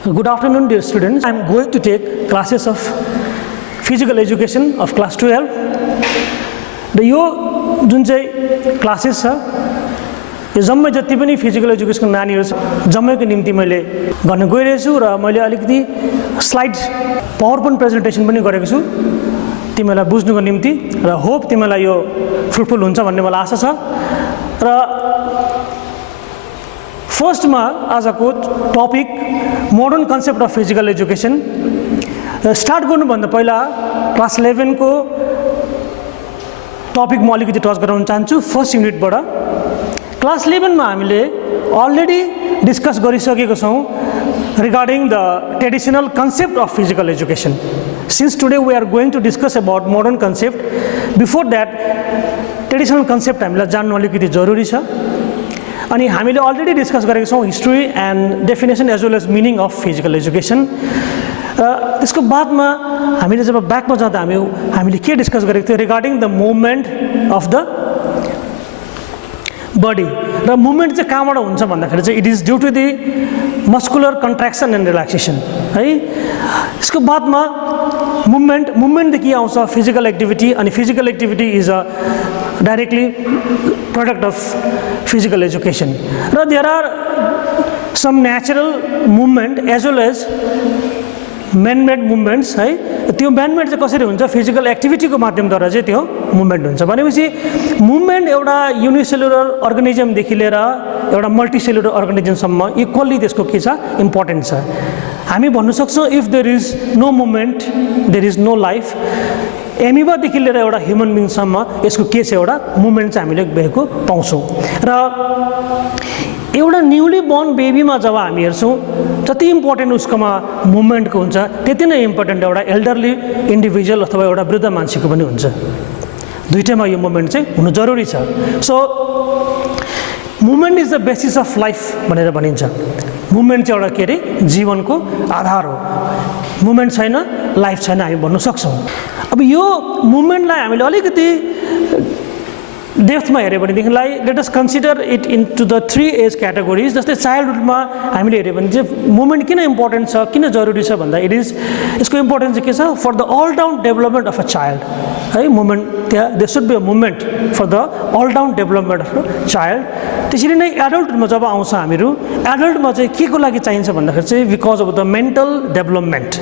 Good afternoon, dear students. I am going to take classes of physical education of class 12. The यो जुन चाहिँ classes छ यो जम्मै जति पनि फिजिकल एजुकेसनको नानीहरु छ जम्मैको निम्ति मैले गर्न गइरहेको छु र मैले अलिकति स्लाइड पावरपोइन्ट प्रेजेन्टेसन पनि गरेको छु तिमीलाई बुझ्नुको निम्ति र होप तिमीलाई यो फ्रुटफुल हुन्छ भन्ने मलाई आशा छ र फर्स्टमा आजको topic modern concept of physical education start गर्नुभन्दा पहिला क्लास 11 को टपिक म अलिकति टच गराउन चाहन्छु फर्स्ट युनिटबाट क्लास 11 मा हामीले अलरेडी डिस्कस गरिसकेको छौं regarding the traditional concept of physical education since today we are going to discuss about modern concept before that traditional concept हामीलाई जान्नु अलिकति जरुरी छ अनि हामीले अलरेडी डिस्कस गरेका छौं history and definition as well as meaning of physical education त्यसको बादमा हामीले जब ब्याकमा जाँदा हामीले के डिस्कस गरेको थियो regarding the movement of the body र मुभमेन्ट चाहिँ कहाँबाट हुन्छ भन्दाखेरि चाहिँ it is due to the muscular contraction and relaxation है यसको बादमा मुभमेन्टदेखि आउँछ फिजिकल एक्टिभिटी अनि physical activity is a directly product of physical education. There are some natural movement as well as man-made movements. त्यो man-made चाहिँ कसरी हुन्छ फिजिकल एक्टिभिटीको माध्यमद्वारा चाहिँ त्यो मुभमेन्ट हुन्छ भनेपछि मुभमेन्ट एउटा युनिसेलुलर अर्गानिजमदेखि लिएर एउटा मल्टिसेलुलर अर्गानिजमसम्म इक्वली त्यसको के छ इम्पोर्टेन्ट छ हामी भन्न सक्छौँ if there is no movement there is no life एमिबादेखि लिएर एउटा ह्युमन बिङसम्म यसको के छ एउटा मुभमेन्ट चाहिँ हामीले भएको पाउँछौँ र एउटा न्यूली बोर्न बेबीमा जब हामी हेर्छौँ जति इम्पोर्टेन्ट उसकोमा मुभमेन्टको हुन्छ त्यति नै इम्पोर्टेन्ट एउटा एल्डरली इन्डिभिजुअल अथवा एउटा वृद्ध मान्छेको पनि हुन्छ दुईटैमा यो मुभमेन्ट चाहिँ हुनु जरुरी छ so movement is the basis of life भनेर भनिन्छ मुभमेन्ट चाहिँ एउटा के अरे जीवनको आधार हो मुभमेन्ट छैन लाइफ छैन हामी भन्न सक्छौँ अब यो मुभमेन्टलाई हामीले अलिकति डेप्थमा हेर्यो भनेदेखिलाई let us consider it into the 3 age categories जस्तै चाइल्डहुडमा हामीले हेर्यो भने चाहिँ मुभमेन्ट किन इम्पोर्टेन्ट छ किन जरुरी छ भन्दा इट इज यसको इम्पोर्टेन्स चाहिँ के छ for the all round development of a child है मुभमेन्ट त्यहाँ they should be a movement for the all round development of a child त्यसरी नै एडल्टहुडमा जब आउँछ हामीहरू एडल्टमा चाहिँ के को लागि चाहिन्छ भन्दाखेरि चाहिँ because of the mental development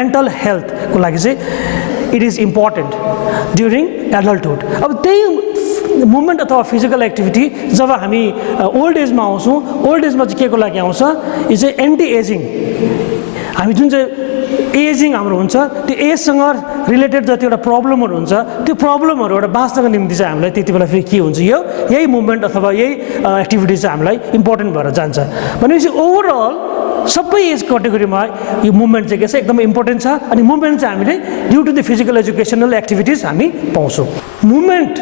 mental हेल्थको लागि चाहिँ it is important during adulthood अब त्यही मुभमेन्ट अथवा फिजिकल एक्टिभिटी जब हामी ओल्ड एजमा आउँछौँ ओल्ड एजमा चाहिँ के को लागि आउँछ यो चाहिँ एन्टी एजिङ हामी जुन चाहिँ एजिङ हाम्रो हुन्छ त्यो एजसँग रिलेटेड जतिवटा प्रब्लमहरू हुन्छ त्यो प्रब्लमहरूबाट बाँच्नको निम्ति चाहिँ हामीलाई त्यति बेला फेरि के हुन्छ यही मुभमेन्ट अथवा यही एक्टिभिटी चाहिँ हामीलाई इम्पोर्टेन्ट भएर जान्छ भनेपछि ओभरअल सबै एज क्याटेगोरीमा यो मुभमेन्ट चाहिँ के छ एकदमै इम्पोर्टेन्ट छ अनि मुभमेन्ट चाहिँ हामीले due to the physical educational activities हामी पाउँछौँ मुभमेन्ट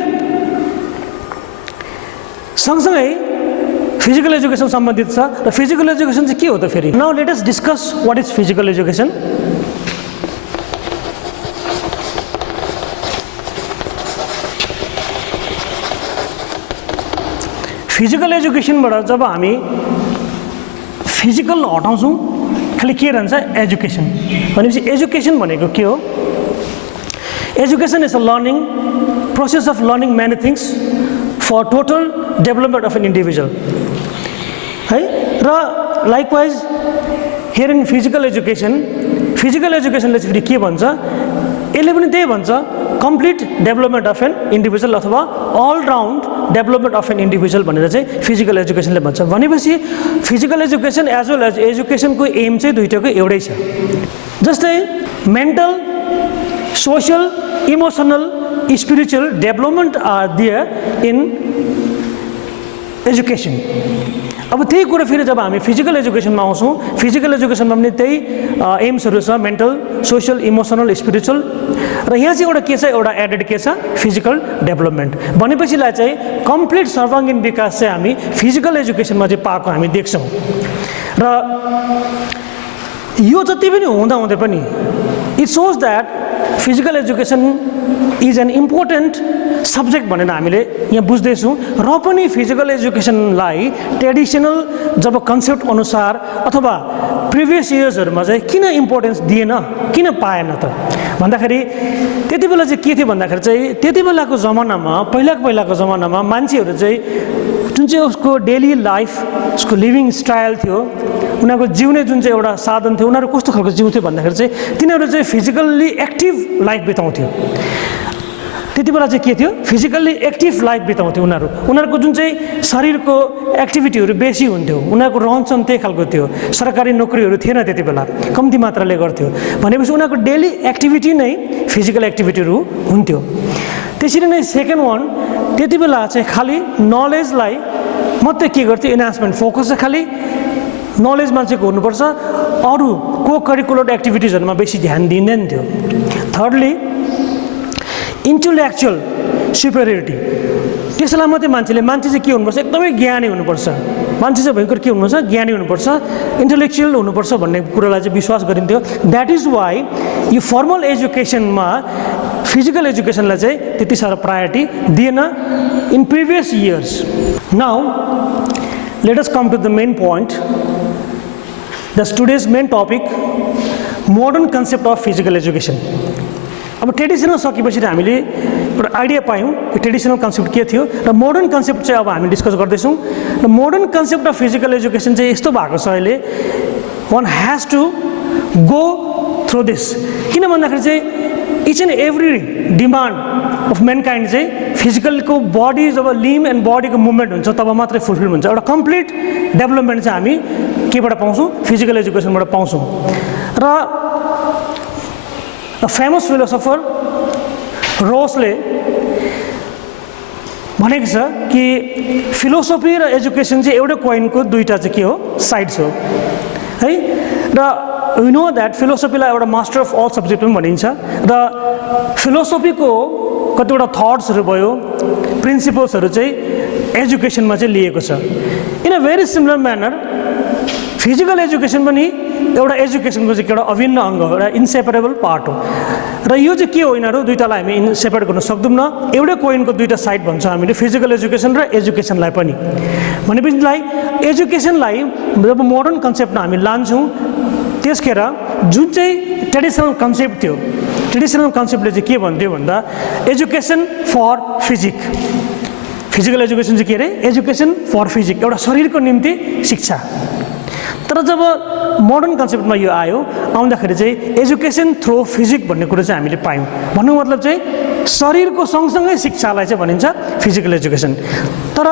सँगसँगै फिजिकल एजुकेसन सम्बन्धित छ र फिजिकल एजुकेसन चाहिँ के हो त फेरि now let us discuss what is physical education physical एजुकेसनबाट जब हामी फिजिकल हटाउँछौँ खालि के रहन्छ एजुकेसन भनेपछि एजुकेसन भनेको के हो education is a learning process of learning many things for total development of an individual है र लाइकवाइज हियर इन फिजिकल एजुकेसनले चाहिँ फेरि के भन्छ यसले पनि त्यही भन्छ complete development of an individual अथवा all round development of an individual भनेर चाहिँ फिजिकल एजुकेसनले भन्छ भनेपछि physical education as well as एजुकेसनको एम चाहिँ दुईटाको एउटै छ जस्तै mental social emotional spiritual development are there in education अब त्यही कुरा फेरि जब हामी फिजिकल एजुकेसनमा आउँछौँ फिजिकल एजुकेसनमा पनि त्यही एम्सहरू छ मेन्टल सोसल इमोसनल स्पिरिचुअल र यहाँ चाहिँ एउटा के छ एउटा एडेड के छ फिजिकल डेभलपमेन्ट भनेपछिलाई चाहिँ कम्प्लिट सर्वाङ्गीन विकास चाहिँ हामी फिजिकल एजुकेसनमा चाहिँ पाएको हामी देख्छौँ र यो जति पनि हुँदाहुँदै पनि it shows that physical education is an important subject भनेर हामीले यहाँ बुझ्दैछौँ र पनि फिजिकल एजुकेसनलाई ट्रेडिसनल जब कन्सेप्ट अनुसार अथवा प्रिभियस इयर्सहरुमा चाहिँ किन इम्पोर्टेन्स दिएन, किन पाएन त भन्दाखेरि त्यति बेला चाहिँ के थियो भन्दाखेरि चाहिँ त्यति बेलाको जमानामा पहिलाको जमानामा मान्छेहरु चाहिँ जुन चाहिँ उसको डेली लाइफ, उसको लिभिङ स्टाइल थियो, उनीहरुको जिउने जुन चाहिँ एउटा साधन थियो, उनीहरु कस्तो खालको जिउँथ्यो भन्दाखेरि चाहिँ तिनीहरु चाहिँ फिजिकल्ली एक्टिभ लाइफ बिताउँथ्यो। त्यति बेला चाहिँ के थियो, फिजिकल्ली एक्टिभ लाइफ बिताउँथ्यो उनीहरुको जुन चाहिँ शरीरको एक्टिभिटीहरु बेसी हुन्थ्यो, उनीहरुको रहनसहन त्यही खालको थियो। सरकारी नोकरीहरु थिएन त्यति बेला, कम्ती मात्राले गर्थ्यो भनेपछि उनीहरुको डेली एक्टिभिटी नै फिजिकल एक्टिभिटीहरु हुन्थ्यो। त्यसरी नै सेकेन्ड वान, त्यति बेला चाहिँ खाली नलेजलाई मात्रै के गर्थ्यो, इन्हान्समेन्ट, फोकस चाहिँ खाली नलेज मान्छेको हुनुपर्छ, अरु को करिकुलर एक्टिभिटिजहरुमा बेसी ध्यान दिँदैन थियो। थर्डली इन्टेलेक्चुअल सुपेरियरिटी, त्यसलाई मात्रै मान्छे चाहिँ के हुनुपर्छ, एकदमै ज्ञानी हुनुपर्छ, मान्छे चाहिँ भयंकर के हुनुपर्छ, ज्ञानी हुनुपर्छ, इन्टेलेक्चुअल हुनुपर्छ भन्ने कुरालाई चाहिँ विश्वास गरिन्थ्यो। द्याट इज वाइ यो फर्मल एजुकेसनमा फिजिकल एजुकेसनलाई चाहिँ त्यति साह्रो प्रायोरिटी दिएन in previous years. Now let us come to the main point, the today's main topic, modern concept of physical education. अब ट्रेडिसनल सकेपछि हामीले एउटा आइडिया पायौँ कि ट्रेडिसनल कन्सेप्ट के थियो र मोडर्न कन्सेप्ट चाहिँ अब हामी डिस्कस गर्दैछौँ। र modern concept of physical education चाहिँ यस्तो भएको छ अहिले, one has to go through this, किन भन्दाखेरि चाहिँ each and every demand of mankind चाहिँ फिजिकलको बडी, जब लिम्ब एन्ड बडीको मुभमेन्ट हुन्छ तब मात्रै फुलफिल हुन्छ। एउटा कम्प्लिट डेभलपमेन्ट चाहिँ हामी केबाट पाउँछौँ, फिजिकल एजुकेसनबाट पाउँछौँ। र द फेमस फिलोसोफर रोसले भनेको छ कि फिलोसफी र एजुकेसन चाहिँ एउटै कोइनको दुईटा चाहिँ के हो, साइड्स हो है। र वी नो द्याट फिलोसफीलाई एउटा मास्टर अफ अल सब्जेक्ट पनि भनिन्छ। र फिलोसफीको कतिवटा थट्सहरू भयो, प्रिन्सिपल्सहरू चाहिँ एजुकेसनमा चाहिँ लिएको छ। In a very similar manner physical education पनि एउटा एजुकेसनको चाहिँ एउटा अभिन्न अङ्ग हो, एउटा इन्सेपरेबल पार्ट हो। र यो चाहिँ के हो, यिनीहरू दुईटालाई हामी सेपरेट गर्न सक्दैनौँ, एउटै कोइनको दुईटा साइड भन्छ हामीले, फिजिकल एजुकेसन र एजुकेसनलाई पनि। भनेपछि एजुकेसनलाई जब मोडर्न कन्सेप्टमा हामी लान्छौँ त्यसखेर जुन चाहिँ ट्रेडिसनल कन्सेप्ट थियो, ट्रेडिसनल कन्सेप्टले चाहिँ के भन्थ्यो भन्दा education for physique, physical education चाहिँ के अरे, एजुकेसन फर फिजिक, एउटा शरीरको निम्ति शिक्षा। तर जब मोडर्न कन्सेप्टमा यो आयो, आउँदाखेरि चाहिँ एजुकेसन थ्रु फिजिक भन्ने कुरो चाहिँ हामीले पायौँ। भन्नुको मतलब चाहिँ शरीरको सँगसँगै शिक्षालाई चाहिँ भनिन्छ फिजिकल एजुकेसन। तर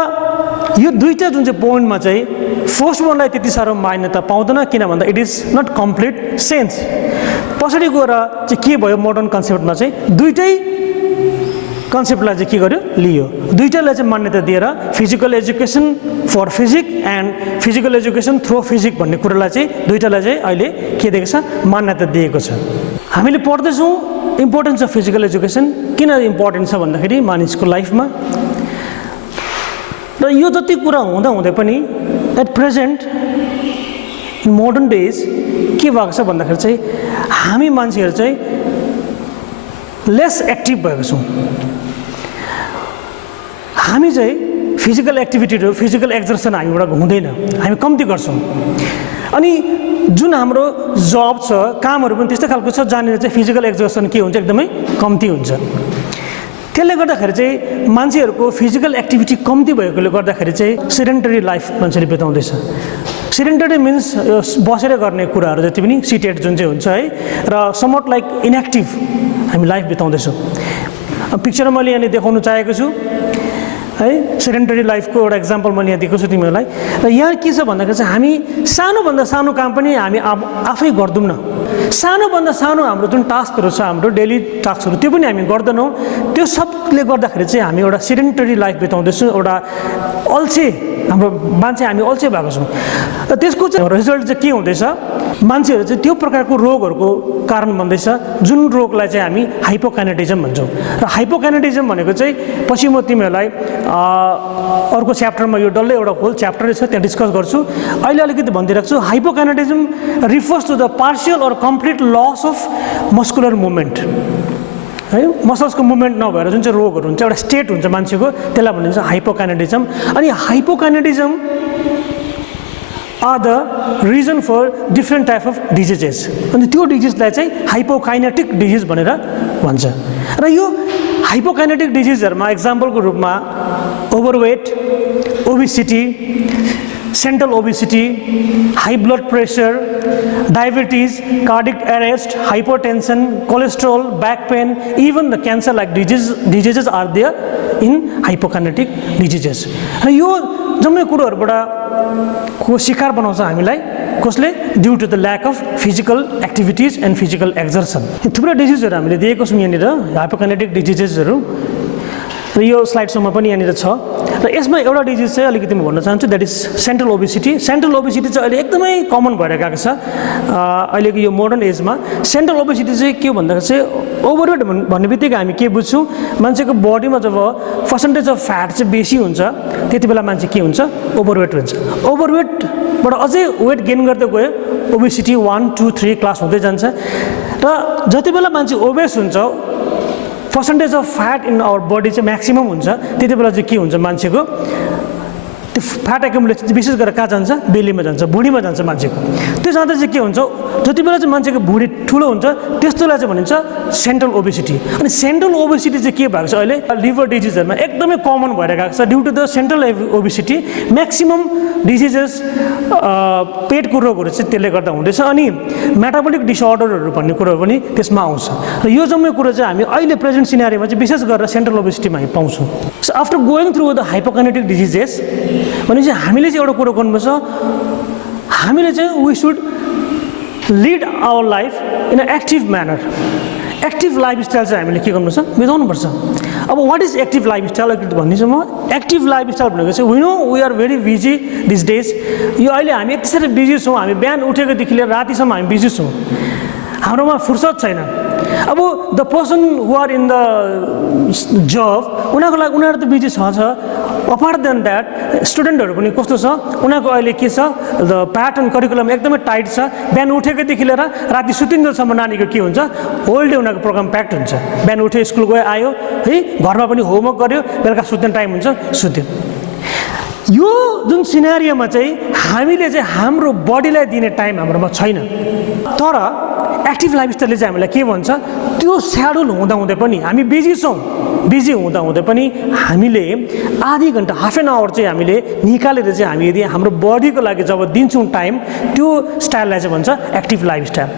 यो दुईटा जुन चाहिँ पोइन्टमा चाहिँ फर्स्ट वानलाई त्यति साह्रो मान्यता पाउँदैन, किन भन्दा it is not complete sense. पछाडि गएर चाहिँ के भयो, मोडर्न कन्सेप्टमा चाहिँ दुईटै कन्सेप्टलाई चाहिँ के गर्यो, लियो, दुईटालाई चाहिँ मान्यता दिएर physical education for physique and physical education through physique भन्ने कुरालाई चाहिँ दुईटालाई चाहिँ अहिले के दिएको छ, मान्यता दिएको छ। हामीले पढ्दैछौँ इम्पोर्टेन्स अफ फिजिकल एजुकेसन, किन इम्पोर्टेन्ट छ भन्दाखेरि मानिसको लाइफमा। र यो जति कुरा हुँदा पनि at present in modern days के भएको छ भन्दाखेरि चाहिँ हामी मान्छेहरू चाहिँ लेस एक्टिभ भएको छौँ। हामी चाहिँ फिजिकल एक्टिभिटीहरू, फिजिकल एक्जर्सन हामीबाट हुँदैन, हामी कम्ती गर्छौँ। अनि जुन हाम्रो जब छ, कामहरू पनि त्यस्तै खालको छ जहाँनिर चाहिँ फिजिकल एक्जर्सन के हुन्छ, एकदमै कम्ती हुन्छ। त्यसले गर्दाखेरि चाहिँ मान्छेहरूको फिजिकल एक्टिभिटी कम्ती भएकोले गर्दाखेरि चाहिँ सेडेन्टरी लाइफ मान्छेले बिताउँदैछ। सेडेन्टरी मिन्स बसेर गर्ने कुराहरू जति पनि सिटेड जुन चाहिँ हुन्छ है, र समट लाइक इनएक्टिभ हामी लाइफ बिताउँदैछौँ। पिक्चरमा मैले यहाँनिर देखाउन चाहेको छु है, सेडेन्टरी लाइफको एउटा इक्जाम्पल मैले यहाँ दिएको छु तिमीहरूलाई। र यहाँ के छ भन्दाखेरि चाहिँ हामी सानोभन्दा सानो काम पनि हामी आफै गर्दैनौँ। सानोभन्दा सानो हाम्रो जुन टास्कहरू छ, हाम्रो डेली टास्कहरू, त्यो पनि हामी गर्दैनौँ। त्यो सबले गर्दाखेरि चाहिँ हामी एउटा सेडेन्टरी लाइफ बिताउँदैछौँ, एउटा अल्छे, हाम्रो मान्छे हामी अल्छे भएको छौँ। र त्यसको चाहिँ रिजल्ट चाहिँ के हुँदैछ, मान्छेहरू चाहिँ त्यो प्रकारको रोगहरूको कारण बन्दैछ, जुन रोगलाई चाहिँ हामी हाइपोकाइनेटिजम भन्छौँ। र हाइपोकाइनेटिजम भनेको चाहिँ पछि म तिमीहरूलाई अर्को च्याप्टरमा यो डल्लै एउटा होल च्याप्टरै छ त्यहाँ डिस्कस गर्छु। अहिले अलिकति भनिदिइराख्छु, hypokinetism refers to the partial or complete loss of muscular movement है, मसल्सको मुभमेन्ट नभएर जुन चाहिँ रोगहरू हुन्छ, एउटा स्टेट हुन्छ मान्छेको, त्यसलाई भनिन्छ हाइपोकाइनेटिजम। अनि hypokinetism are the reason for different type of diseases अनि त्यो डिजिजलाई चाहिँ हाइपोकाइनेटिक डिजिज भनेर भन्छ र यो हाइपोकाइनेटिक डिजिजहरुमा एक्जाम्पलको रूपमा overweight obesity central obesity high blood pressure diabetes cardiac arrest hypertension cholesterol back pain even the cancer like diseases are there in hypokinetic diseases र यो जम्मै कुरोहरुबाट को शिकार बनाउँछ हामीलाई कसले due to the lack of physical activities and physical exertion थुप्रै डिजिजहरु हामीले दिएको छौं यहाँनिर हाइपोकाइनेटिक डिजिजेसहरु र यो स्लाइडसम्म पनि यहाँनिर छ र यसमा एउटा डिजिज चाहिँ अलिकति म भन्न चाहन्छु दैट इज सेन्ट्रल ओबेसिटी चाहिँ अहिले एकदमै कमन भएर गएको छ अहिलेको यो मोडर्न एजमा सेन्ट्रल ओबेसिटी चाहिँ के भन्दा चाहिँ ओभरवेट भन्ने बित्तिकै हामी के बुझ्छौँ मान्छेको बडीमा जब पर्सेन्टेज अफ फ्याट चाहिँ बेसी हुन्छ त्यति बेला मान्छे के हुन्छ ओभरवेट हुन्छ ओभरवेटबाट अझै वेट गेन गर्दै गयो ओबेसिटी 1 2 3 क्लास हुँदै जान्छ र जति बेला मान्छे ओबेस हुन्छ percentage of fat in our body चाहिँ म्याक्सिमम हुन्छ त्यति बेला चाहिँ के हुन्छ मान्छेको त्यो फ्याट एकुमुलेसन विशेष गरेर कहाँ जान्छ बेलीमा जान्छ भुँडीमा जान्छ मान्छेको त्यो जाँदा चाहिँ के हुन्छ जति बेला चाहिँ मान्छेको भुँडी ठुलो हुन्छ त्यस्तोलाई चाहिँ भनिन्छ सेन्ट्रल ओबेसिटी अनि सेन्ट्रल ओबेसिटी चाहिँ के भएको छ अहिले लिभर डिजिजहरुमा एकदमै कमन भएर गएको छ due to the central obesity maximum diseases पेटको रोगहरू चाहिँ त्यसले गर्दा हुँदैछ अनि मेटाबोलिक डिसअर्डरहरू भन्ने कुरोहरू पनि त्यसमा आउँछ र यो जम्मै कुरो चाहिँ हामी अहिले प्रेजेन्ट सिनारीमा चाहिँ विशेष गरेर सेन्ट्रल ओबेसिटीमा हामी पाउँछौँ so after going through the hypokinetic diseases भनेपछि हामीले चाहिँ एउटा कुरो गर्नुपर्छ हामीले चाहिँ we should lead our life in a active manner active lifestyle चाहिँ हामीले के गर्नुपर्छ बिताउनुपर्छ अब वाट इज एक्टिभ लाइफस्टाइल अलिकति भनिदिन्छु म एक्टिभ लाइफस्टाइल भनेको चाहिँ we know we are very busy this days यो अहिले हामी यति साह्रो बिजी छौँ हामी बिहान उठेकोदेखि लिएर रातिसम्म हामी बिजी छौँ हाम्रोमा फुर्सद छैन अब the person who are in the जब उनीहरूको लागि उनीहरू त बिजी छ अपार्ट देन द्याट स्टुडेन्टहरू पनि कस्तो छ उनीहरूको अहिले के छ द प्याटर्न करिकुलम एकदमै टाइट छ बिहान उठेकोदेखि लिएर राति सुतिन्जेलसम्म नानीको के हुन्छ होल डे उनीहरूको प्रोग्राम प्याक्ड हुन्छ बिहान उठ्यो स्कुल गयो आयो है घरमा पनि होमवर्क गर्यो बेलुका सुत्ने टाइम हुन्छ सुत्यो यो जुन सिनारियोमा चाहिँ हामीले चाहिँ हाम्रो बडीलाई दिने टाइम हाम्रोमा छैन तर एक्टिभ लाइफस्टाइलले चाहिँ हामीलाई के भन्छ त्यो स्याडुल हुँदाहुँदै पनि हामी बिजी हुँदाहुँदै पनि हामीले आधी घन्टा हाफ एन आवर चाहिँ हामीले निकालेर चाहिँ हामी यदि हाम्रो बडीको लागि जब दिन्छौँ टाइम त्यो स्टाइललाई चाहिँ भन्छ active lifestyle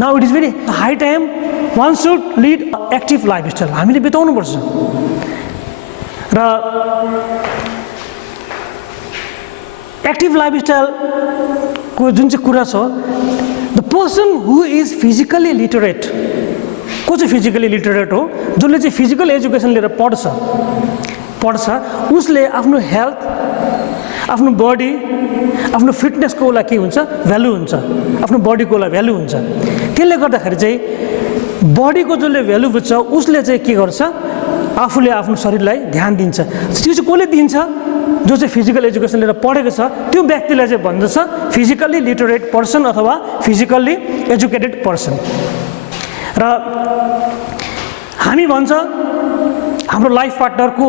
now it is very high time one should lead active lifestyle हामीले बिताउनुपर्छ र एक्टिभ लाइफस्टाइलको जुन चाहिँ कुरा छ the person who is physically literate को चाहिँ फिजिकली लिटरेट हो जसले चाहिँ फिजिकल एजुकेसन लिएर पढ्छ उसले आफ्नो हेल्थ आफ्नो बडी आफ्नो फिटनेसको लागि के हुन्छ भ्यालु हुन्छ आफ्नो बडीको लागि भ्यालु हुन्छ त्यसले गर्दाखेरि चाहिँ बडीको जसले भ्यालु बुझ्छ उसले चाहिँ के गर्छ आफूले आफ्नो शरीरलाई ध्यान दिन्छ त्यो चाहिँ कसले दिन्छ जो चाहिँ फिजिकल एजुकेसन लिएर पढेको छ त्यो व्यक्तिलाई चाहिँ भन्दछ फिजिकल्ली लिटरेट पर्सन अथवा फिजिकल्ली एजुकेटेड पर्सन र हामी भन्छ हाम्रो लाइफ पार्टनर को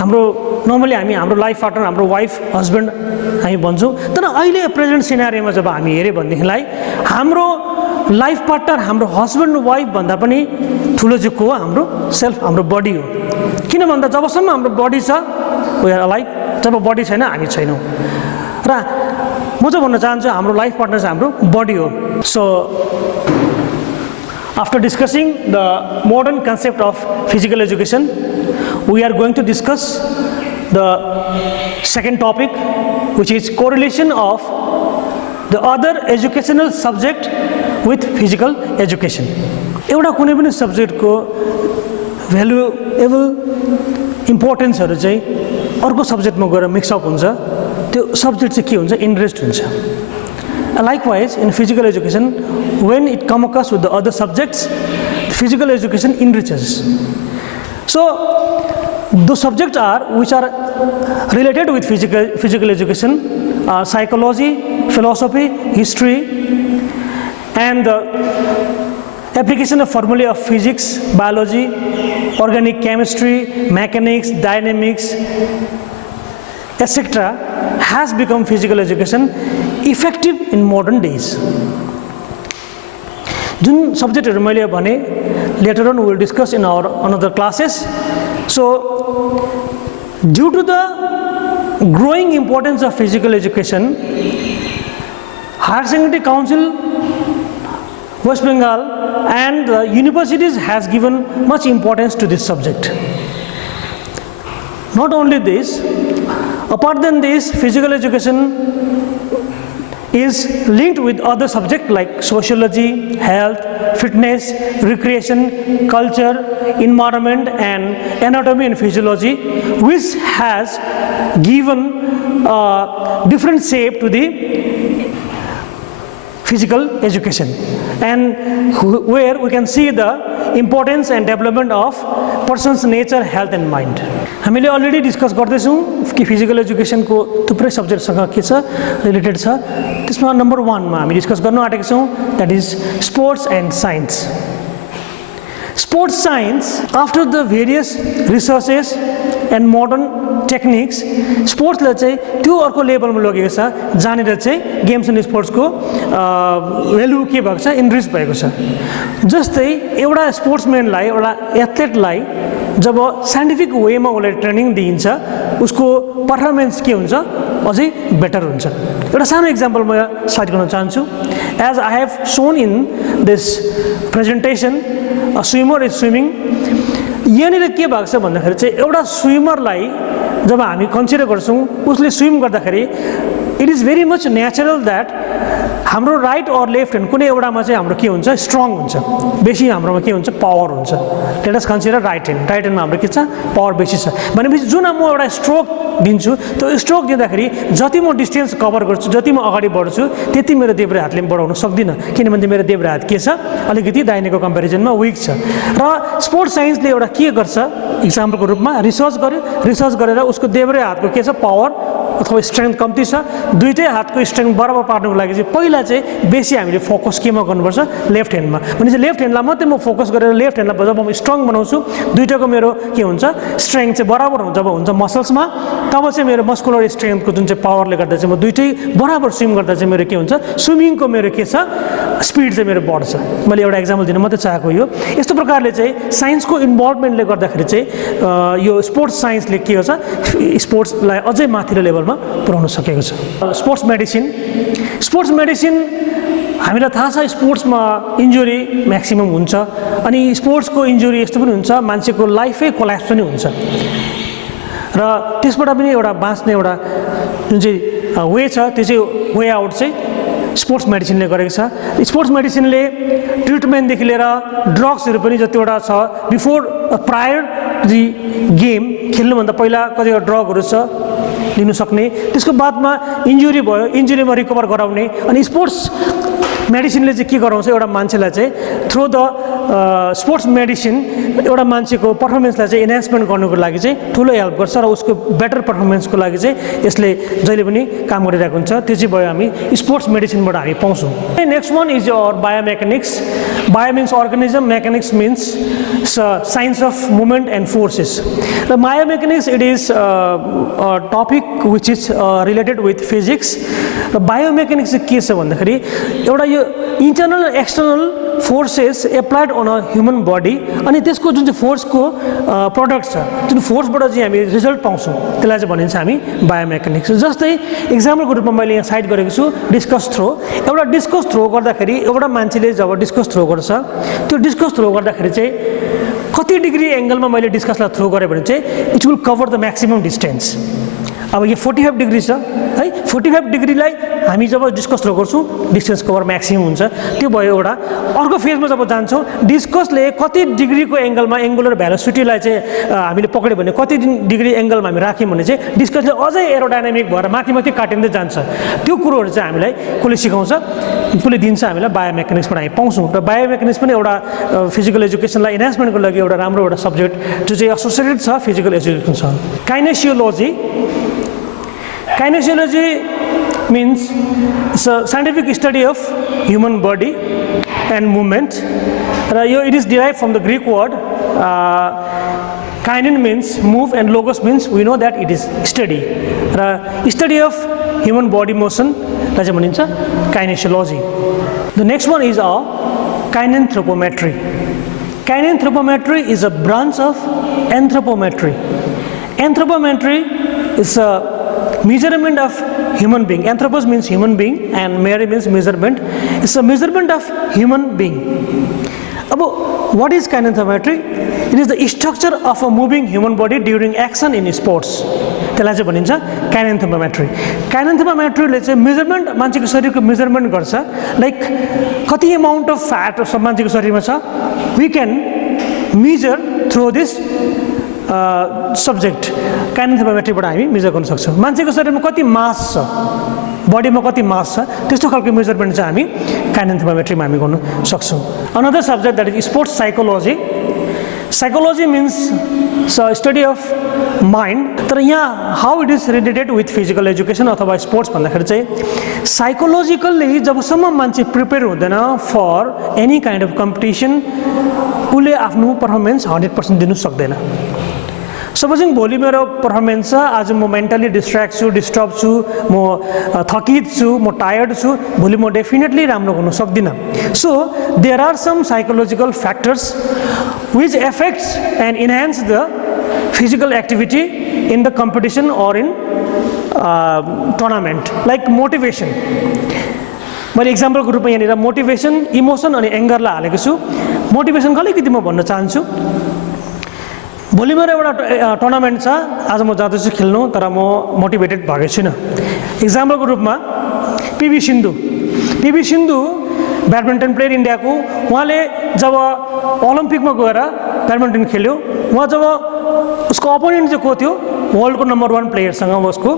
हाम्रो नर्मली हाम्रो लाइफ पार्टनर हाम्रो वाइफ हस्बेन्ड हामी भन्छौँ तर अहिले प्रेजेन्ट सिनारीमा जब हामी हेऱ्यो भनेदेखिलाई हाम्रो लाइफ पार्टनर हाम्रो हस्बेन्ड वाइफ भन्दा पनि ठुलो चाहिँ को हो हाम्रो सेल्फ हाम्रो बडी हो किन भन्दा जबसम्म हाम्रो बडी छ वी आर अलाइभ जब बडी छैन हामी छैनौँ र म चाहिँ भन्न चाहन्छु हाम्रो लाइफ पार्टनर चाहिँ हाम्रो बडी हो so after discussing the modern concept of physical education we are going to discuss the second topic which is correlation of the other educational subject with physical education एउटा कुनै पनि सब्जेक्टको valuable इम्पोर्टेन्सहरु चाहिँ अर्को सब्जेक्टमा गएर मिक्स अप हुन्छ त्यो सब्जेक्ट चाहिँ के हुन्छ इन्ट्रेस्ट हुन्छ likewise in physical education when it come across with the other subjects physical education enriches so the subjects are which are related with physical education psychology philosophy history and the application of formulae of physics biology organic chemistry mechanics dynamics etc. has become physical education effective in modern days. जुन सब्जेक्टहरु मैले भने later on we will discuss in our another classes. So due to the growing importance of physical education, Higher Secondary Council West Bengal and the universities has given much importance to this subject. Not only this, apart than this, physical education is linked with other subjects like sociology, health, fitness, recreation, culture, environment and anatomy and physiology, which has given different shape to the physical education, and where we can see the importance and development of person's nature, health and mind. हामीले already discuss गर्दैछौँ कि physical एजुकेसनको थुप्रै सब्जेक्टसँग के छ related छ। त्यसमा number 1 मा हामी डिस्कस गर्न आँटेका छौँ, that is sports and science. Sports science, after the various researches and modern techniques, sports लाई चाहिँ त्यो अर्को लेभलमा लगेको छ जहाँनिर चाहिँ गेम्स एन्ड स्पोर्ट्सको भ्यालु के भएको छ, इन्क्रिज भएको छ। जस्तै एउटा स्पोर्ट्सम्यानलाई, एउटा एथलेटलाई जब साइन्टिफिक वेमा उसलाई ट्रेनिङ दिइन्छ, उसको पर्फर्मेन्स के हुन्छ, अझै बेटर हुन्छ। एउटा सानो इक्जाम्पल म साइड गर्न चाहन्छु। As I have shown in this presentation, a swimmer is swimming. यहाँनिर के भएको छ भन्दाखेरि चाहिँ एउटा स्विमरलाई जब हामी कन्सिडर गर्छौँ, उसले स्विम गर्दाखेरि it is very much natural that हाम्रो राइट और लेफ्ट ह्यान्ड कुनै एउटामा चाहिँ हाम्रो के हुन्छ, स्ट्रङ हुन्छ, बेसी हाम्रोमा के हुन्छ, पावर हुन्छ। लेट अस कन्सिडर राइट ह्यान्डमा हाम्रो के छ, पावर बेसी छ भनेपछि जुन म एउटा स्ट्रोक दिन्छु, त्यो स्ट्रोक दिँदाखेरि जति म डिस्टेन्स कभर गर्छु, जति म अगाडि बढ्छु, त्यति मेरो देब्रे हातले बढाउन सक्दिनँ, किनभने मेरो देब्रे हात के छ, अलिकति दाहिनेको कम्पेरिजनमा विक छ। र स्पोर्ट्स साइन्सले एउटा के गर्छ, इक्जाम्पलको रूपमा रिसर्च गर्यो, रिसर्च गरेर उसको देब्रे हातको के छ, पावर अथवा स्ट्रेङ्थ कम्ती छ, दुईटै हातको स्ट्रेङ्थ बराबर पार्नको लागि चाहिँ पहिला चाहिँ बेसी हामीले फोकस केमा गर्नुपर्छ, लेफ्ट ह्यान्डमा। भनेपछि लेफ्ट ह्यान्डलाई मात्रै म फोकस गरेर लेफ्ट ह्यान्डलाई जब म स्ट्रङ बनाउँछु, दुईटाको मेरो के हुन्छ, स्ट्रेङ्थ चाहिँ बराबर हुन्छ। जब हुन्छ मसल्समा, तब चाहिँ मेरो मस्कुलर स्ट्रेङ्थको जुन चाहिँ पावरले गर्दा चाहिँ म दुईटै बराबर स्विम गर्दा चाहिँ मेरो के हुन्छ, स्विमिङको मेरो के छ, स्पिड चाहिँ मेरो बढ्छ। मैले एउटा इक्जाम्पल दिन मात्रै चाहेको यो। यस्तो प्रकारले चाहिँ साइन्सको इन्भल्भमेन्टले गर्दाखेरि चाहिँ यो स्पोर्ट्स साइन्सले के गर्छ, स्पोर्ट्सलाई अझै माथिल्लो लेभलमा पुर्याउन सकेको छ। स्पोर्ट्स मेडिसिन, स्पोर्ट्स मेडिसिन हामीलाई थाहा छ स्पोर्ट्समा इन्जुरी म्याक्सिमम हुन्छ, अनि स्पोर्ट्सको इन्जुरी यस्तो पनि हुन्छ मान्छेको लाइफै कोल्याप्स पनि हुन्छ, र त्यसबाट पनि एउटा बाँच्ने एउटा जुन चाहिँ वे छ, त्यो चाहिँ वे आउट चाहिँ स्पोर्ट्स मेडिसिनले गरेको छ। स्पोर्ट्स मेडिसिनले ट्रिटमेन्टदेखि लिएर ड्रग्सहरू पनि जतिवटा छ, बिफोर प्रायर दि गेम खेल्नुभन्दा पहिला कतिवटा ड्रगहरू छ लिनु सक्ने, त्यसको बादमा इन्जुरी भयो, इन्जुरीमा रिकभर गराउने। अनि स्पोर्ट्स मेडिसिनले चाहिँ के गराउँछ, एउटा मान्छेलाई चाहिँ थ्रु द स्पोर्ट्स मेडिसिन एउटा मान्छेको पर्फर्मेन्सलाई चाहिँ इन्हान्समेन्ट गर्नुको लागि चाहिँ ठुलो हेल्प गर्छ, र उसको बेटर पर्फर्मेन्सको लागि चाहिँ यसले जहिले पनि काम गरिरहेको हुन्छ। त्यो चाहिँ भयो हामी स्पोर्ट्स मेडिसिनबाट हामी पाउँछौँ। Next one is our biomechanics. Bio means organism, mechanics means science of movement and forces. र biomechanics it is topic which is related with physics. र बायोमेकानिक्स चाहिँ के छ भन्दाखेरि एउटा यो internal external forces applied on a human body, अनि त्यसको जुन चाहिँ फोर्सको प्रडक्ट छ, जुन फोर्सबाट चाहिँ हामी रिजल्ट पाउँछौँ, त्यसलाई चाहिँ भनिन्छ हामी बायोमेकानिक्स। जस्तै इक्जाम्पलको रूपमा मैले यहाँ साइड गरेको छु डिस्कस थ्रो। एउटा डिस्कस थ्रो गर्दाखेरि एउटा मान्छेले जब डिस्कस थ्रो गर्छ, त्यो डिस्कस थ्रो गर्दाखेरि चाहिँ कति डिग्री एङ्गलमा मैले डिस्कसलाई थ्रो गरेँ भने चाहिँ it will cover the maximum distance. अब यो 45 डिग्री छ है, 45 डिग्रीलाई हामी जब डिस्कस थ्रो गर्छौँ, डिस्टेन्स कभर म्याक्सिमम हुन्छ। त्यो भयो एउटा। अर्को फेजमा जब जान्छौँ, डिस्कसले कति डिग्रीको एङ्गलमा एङ्गुलर भेलोसिटीलाई चाहिँ हामीले पक्रियो भने, कति डिग्री एङ्गलमा हामी राख्यौँ भने चाहिँ डिस्कसले अझै एरोडाइनामिक भएर माथि माथि काटिँदै जान्छ। त्यो कुरोहरू चाहिँ हामीलाई कसले सिकाउँछ, कसले दिन्छ, हामीलाई बायोमेकानिक्सबाट हामी पाउँछौँ। र बायोमेकानिक्स पनि एउटा फिजिकल एजुकेसनलाई इन्हान्समेन्टको लागि एउटा राम्रो एउटा सब्जेक्ट जो चाहिँ एसोसिएटेड छ physical एजुकेसनसँग। काइनेसियोलोजी, Kinesiology means it's a scientific study of human body and movement. It is derived from the Greek word kainin means move and logos means we know that it is study. र study of human body मोसनलाई चाहिँ भनिन्छ kinesiology. The next one is a kinanthropometry. Kinanthropometry is a branch of anthropometry. Anthropometry is a measurement of human being. Anthropos means human being and metry means measurement. It's a measurement of human being. Now, what is kinentometry? It is the structure of a moving human body during action in sports. त्यसलाई चाहिँ भनिन्छ काइनेन्थोपोमेट्री। काइनेन्थोपोमेट्रीले चाहिँ measurement मान्छेको शरीरको measurement गर्छ, like कति amount of fat मान्छेको शरीरमा छ, we can measure through this subject. काइनेन्थोपोमेट्रीबाट हामी मेजर गर्न सक्छौँ मान्छेको शरीरमा कति मास छ, बडीमा कति मास छ, त्यस्तो खालको मेजरमेन्ट चाहिँ हामी काइनेन्थोपोमेट्रीमा हामी गर्न सक्छौँ। Another subject that is sports psychology. Psychology means study of mind, तर यहाँ how it is related with physical education अथवा स्पोर्ट्स भन्दाखेरि चाहिँ साइकोलोजिकल्ली जबसम्म मान्छे प्रिपेयर हुँदैन for any kind of competition उसले आफ्नो पर्फर्मेन्स 100% दिनु सक्दैन। सपोजिङ भोलि मेरो पर्फर्मेन्स छ, आज म मेन्टली डिस्ट्र्याक्ट छु, डिस्टर्ब छु, म थकित छु, म टायर्ड छु, भोलि म डेफिनेटली राम्रो गर्न सक्दिनँ। So there are some psychological factors which affects and enhance the physical activity in the competition or in tournament, like motivation. मैले इक्जाम्पलको रूपमा यहाँनिर मोटिभेसन, इमोसन अनि एङ्गरलाई हालेको छु। मोटिभेसनको अलिकति म भन्न चाहन्छु। भोलि मेरो एउटा टुर्नामेन्ट छ, आज म जाँदैछु खेल्नु, तर म मोटिभेटेड भएको छुइनँ। इक्जाम्पलको रूपमा PV Sindhu. PV Sindhu badminton player इन्डियाको, उहाँले जब ओलम्पिकमा गएर ब्याडमिन्टन खेल्यो, उहाँ जब उसको अपोनेन्ट चाहिँ को थियो, वर्ल्डको नम्बर 1 प्लेयरसँग उसको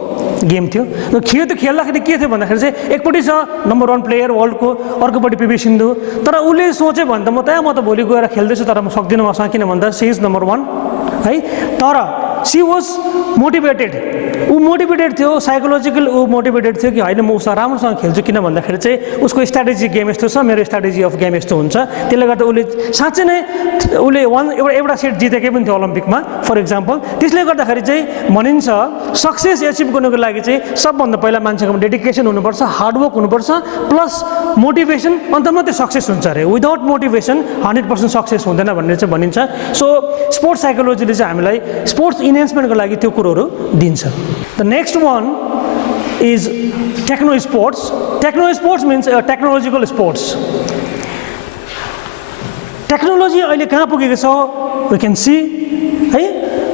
गेम थियो। त्यो खेल्दाखेरि के थियो भन्दाखेरि चाहिँ एकपट्टि छ नम्बर 1 प्लेयर वर्ल्डको, अर्कोपट्टि पिभी सिन्धु। तर उसले सोच्यो भने त म त भोलि गएर खेल्दैछु, तर म सक्दिनँ उहाँसँग, किन भन्दा सी इज नम्बर 1 है। तर सी वाज मोटिभेटेड, ऊ मोटिभेटेड थियो, साइकोलोजिकल ऊ मोटिभेटेड थियो कि होइन म उसँग राम्रोसँग खेल्छु, किन भन्दाखेरि चाहिँ उसको स्ट्राटेजी गेम यस्तो छ, मेरो स्ट्राटेजी अफ गेम यस्तो हुन्छ। त्यसले गर्दा उसले साँच्चै नै उसले एउटा सेट जितेकै पनि थियो ओलम्पिकमा फर इक्जाम्पल। त्यसले गर्दाखेरि चाहिँ भनिन्छ सक्सेस एचिभ गर्नुको लागि चाहिँ सबभन्दा पहिला मान्छेकोमा डेडिकेसन हुनुपर्छ, हार्डवर्क हुनुपर्छ, प्लस मोटिभेसन, अन्त मात्रै सक्सेस हुन्छ अरे। विदाउट मोटिभेसन 100% सक्सेस हुँदैन भनेर चाहिँ भनिन्छ। सो स्पोर्ट्स साइकोलोजीले चाहिँ हामीलाई स्पोर्ट्स इन्हेन्समेन्टको लागि त्यो कुरोहरू दिन्छ। The next one is techno sports. Techno sports means technological sports. Technology अहिले कहाँ पुगेको छ, we can see है,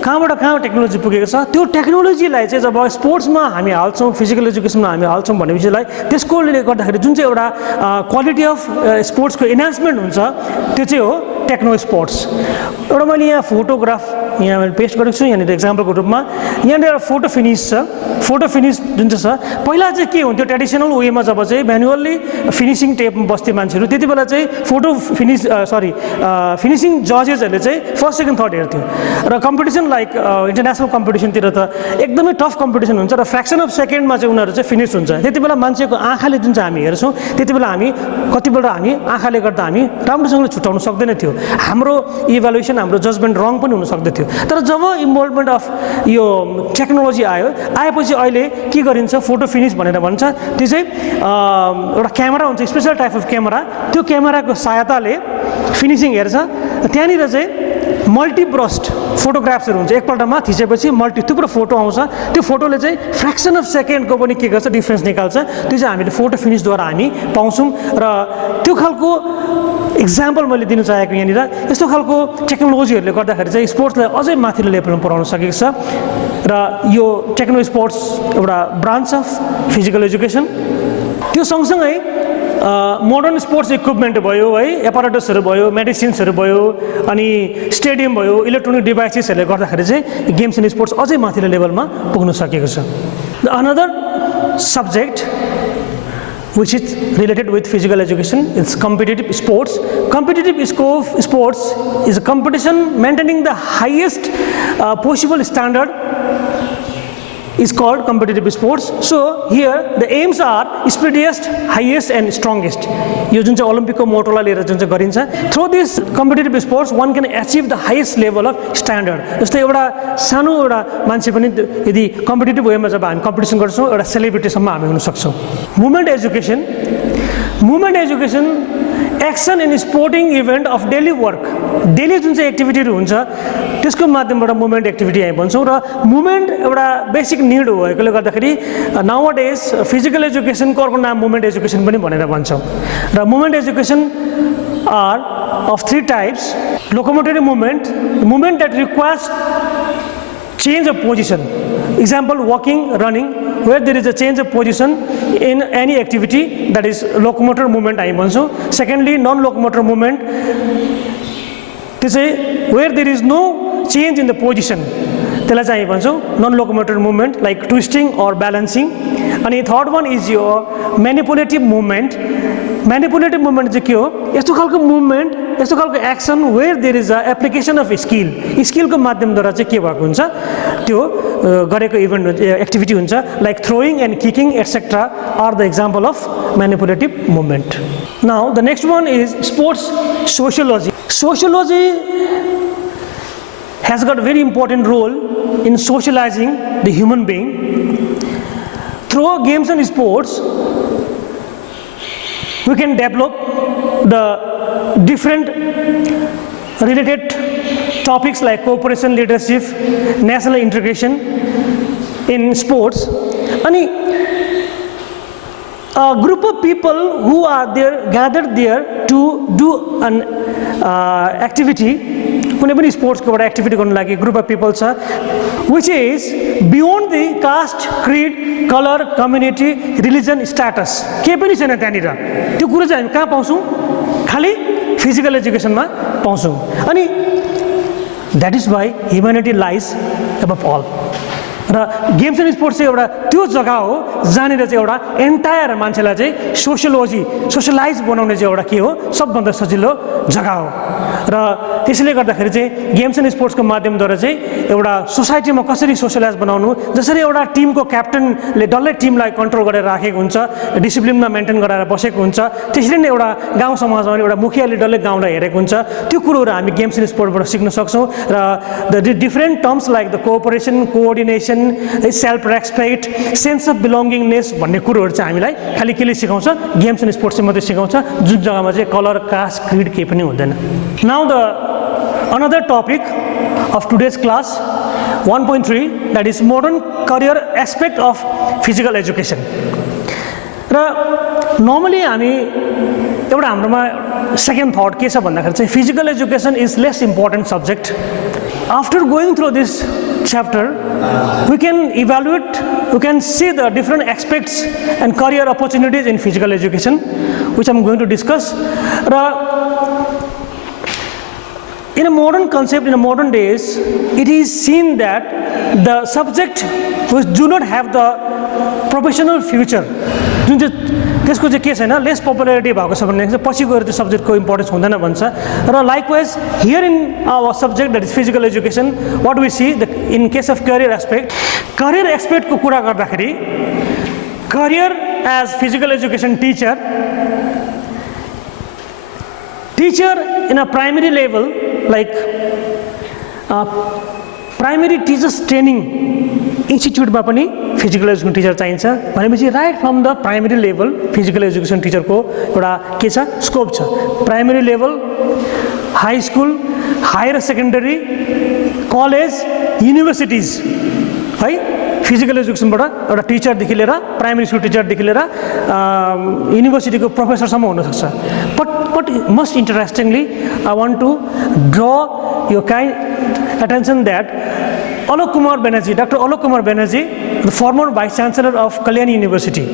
कहाँबाट कहाँ टेक्नोलोजी पुगेको छ। त्यो टेक्नोलोजीलाई चाहिँ जब स्पोर्ट्समा हामी हाल्छौँ, फिजिकल एजुकेसनमा हामी हाल्छौँ भनेपछिलाई त्यसकोले गर्दाखेरि जुन चाहिँ एउटा क्वालिटी अफ स्पोर्ट्सको इन्हान्समेन्ट हुन्छ, त्यो चाहिँ हो टेक्नो स्पोर्ट्स। एउटा मैले यहाँ फोटोग्राफ यहाँ मैले पेस्ट गरेको छु यहाँनिर एक्जाम्पलको रूपमा। यहाँनिर फोटो फिनिस छ। फोटो फिनिस जुन चाहिँ छ, पहिला चाहिँ के हुन्थ्यो ट्रेडिसनल वेमा, जब चाहिँ म्यानुअल्ली फिनिसिङ टेपमा बस्थे मान्छेहरू, त्यति बेला चाहिँ फोटो फिनिसिङ जजेसहरूले चाहिँ फर्स्ट सेकेन्ड थर्ड हेर्थ्यो। र कम्पिटिसन लाइक इन्टरनेसनल कम्पिटिसनतिर त एकदमै टफ कम्पिटिसन हुन्छ र फ्रेक्सन अफ सेकेन्डमा चाहिँ उनीहरू चाहिँ फिनिस हुन्छ। त्यति बेला मान्छेको आँखाले जुन चाहिँ हामी हेर्छौँ, त्यति बेला हामी कतिपल्ट हामी आँखाले गर्दा हामी राम्रोसँगले छुट्याउन सक्दैन थियो, हाम्रो इभ्यालुएसन, हाम्रो जजमेन्ट रङ पनि हुन सक्दथ्यो। तर जब इन्भल्भमेन्ट अफ यो टेक्नोलोजी आएपछि अहिले के गरिन्छ, फोटो फिनिस भनेर भन्छ। त्यो चाहिँ एउटा क्यामेरा हुन्छ, स्पेसल टाइप अफ क्यामेरा, त्यो क्यामेराको सहायताले फिनिसिङ हेर्छ। त्यहाँनिर चाहिँ मल्टिब्रस्ट फोटोग्राफ्सहरू हुन्छ, एकपल्टमा थिचेपछि थुप्रो फोटो आउँछ। त्यो फोटोले चाहिँ फ्रेक्सन अफ सेकेन्डको पनि के गर्छ, डिफ्रेन्स निकाल्छ। त्यो चाहिँ हामीले फोटो फिनिसद्वारा हामी पाउँछौँ। र त्यो खालको इक्जाम्पल मैले दिनु चाहेको यहाँनिर, यस्तो खालको टेक्नोलोजीहरूले गर्दाखेरि चाहिँ स्पोर्ट्सलाई अझै माथिल्लो लेभलमा पुऱ्याउन सकेको छ। र यो टेक्नो स्पोर्ट्स एउटा ब्रान्च अफ फिजिकल एजुकेसन। त्यो सँगसँगै मोडर्न स्पोर्ट्स इक्विपमेन्ट भयो है, एपारेटसहरू भयो, मेडिसिन्सहरू भयो, अनि स्टेडियम भयो, इलेक्ट्रोनिक डिभाइसेसहरूले गर्दाखेरि चाहिँ गेम्स एन्ड स्पोर्ट्स अझै माथिल्लो लेभलमा पुग्न सकेको छ। Another subject which is related with physical education is competitive sports. Competitive sports is a competition maintaining the highest possible standard is called competitive sports. So here the aims are speediest, highest and strongest. यो जुन चाहिँ ओलम्पिकको मोटोलाई लिएर जुन चाहिँ गरिन्छ, through this competitive sports one can achieve the highest level of standard. जस्तै एउटा सानो एउटा मान्छे पनि यदि कम्पिटिटिभ वेमा जब हामी कम्पिटिसन गर्छौँ एउटा सेलिब्रिटीसम्म हामी हुन सक्छौँ. Movement education action in sporting event of daily work. Daily जुन चाहिँ एक्टिभिटीहरू हुन्छ त्यसको माध्यमबाट मुभमेन्ट एक्टिभिटी हामी भन्छौँ. र मुभमेन्ट एउटा बेसिक निड हो भएकोले गर्दाखेरि नाउ डेज फिजिकल एजुकेसनको अर्को नाम मुभमेन्ट एजुकेसन पनि भनेर भन्छौँ. र movement education are of 3 types. Locomotory movement that requires change of position. Example, walking, running, where there is a change of position in any activity, that is locomotor movement I also. Secondly, non-locomotor movement, to say where there is no change in the position, non-locomotor movement like twisting or balancing. And the third one is your manipulative movement. Manipulative movement चाहिँ के हो? यस्तो खालको movement, यस्तो खालको action where there is a application of skill. Skill को माध्यमद्वारा चाहिँ के भएको हुन्छ? त्यो गरेको इभेन्ट एक्टिभिटी हुन्छ, like throwing and kicking etc. are the example of manipulative movement. Now the next one is sports sociology. Sociology has got a very important role in socializing the human being. Through games and sports, we can develop the different related topics like cooperation, leadership, national integration in sports. And a group of people who are there gathered there to do an activity, कुनै पनि स्पोर्ट्सको एउटा activity गर्नु लागि group of people छ, which is beyond the caste, creed, color, community, religion, status. के पनि छैन त्यहाँनिर. त्यो कुरो चाहिँ हामी कहाँ पाउँछौँ? खालि फिजिकल एजुकेसनमा पाउँछौँ. अनि that is why humanity lies above all. र गेम्स एन्ड स्पोर्ट्स चाहिँ एउटा त्यो जग्गा हो जहाँनिर चाहिँ एउटा एन्टायर मान्छेलाई चाहिँ सोसलाइज बनाउने चाहिँ एउटा के हो सबभन्दा सजिलो जग्गा हो. र त्यसैले गर्दाखेरि चाहिँ गेम्स एन्ड स्पोर्ट्सको माध्यमद्वारा चाहिँ एउटा सोसाइटीमा कसरी सोसलाइज बनाउनु, जसरी एउटा टिमको क्याप्टनले डल्लै टिमलाई कन्ट्रोल गरेर राखेको हुन्छ, डिसिप्लिनमा मेन्टेन गराएर बसेको हुन्छ, त्यसरी नै एउटा गाउँ समाजमा एउटा मुखियाले डल्लै गाउँलाई हेरेको हुन्छ. त्यो कुरोहरू हामी गेम्स एन्ड स्पोर्ट्सबाट सिक्न सक्छौँ. र the different terms like the cooperation, coordination, self respect, sense of belongingness भन्ने कुरोहरू चाहिँ हामीलाई खालि केले सिकाउँछ? गेम्स एन्ड स्पोर्ट्सले मात्रै सिकाउँछ, जुन जग्गामा चाहिँ कलर, कास्ट, क्रिड केही पनि हुँदैन. Now the another topic of today's class 1.3, that is modern career aspect of physical education. र normally हामी एउटा हाम्रोमा सेकेन्ड थट के छ भन्दाखेरि चाहिँ physical education is lace important subject. After going through this chapter, we can evaluate, we can see the different aspects and career opportunities in physical education, which I'm going to discuss. In a modern concept, in a modern days, it is seen that the subject which do not have the professional future, जुन चाहिँ त्यसको चाहिँ के छैन, lace popularity भएको छ भने पछि गएर त्यो सब्जेक्टको इम्पोर्टेन्स हुँदैन भन्छ. र likewise here in our subject that is physical education, what we see the in case of career एस्पेक्टको कुरा गर्दाखेरि career as physical education teacher in a primary level like primary teachers training इन्स्टिट्युटमा पनि physical education teacher चाहिन्छ भनेपछि right from the primary level physical education टिचरको एउटा के छ स्कोप छ. Primary level, high school, higher secondary, college, universities है फिजिकल एजुकेसनबाट एउटा टिचरदेखि लिएर प्राइमेरी स्कुल टिचरदेखि लिएर युनिभर्सिटीको प्रोफेसरसम्म हुनसक्छ. But most interestingly I want to draw your kind attention that Alok Kumar Banerjee, Dr. Alok Kumar Banerjee, the former Vice Chancellor of Kalyani University,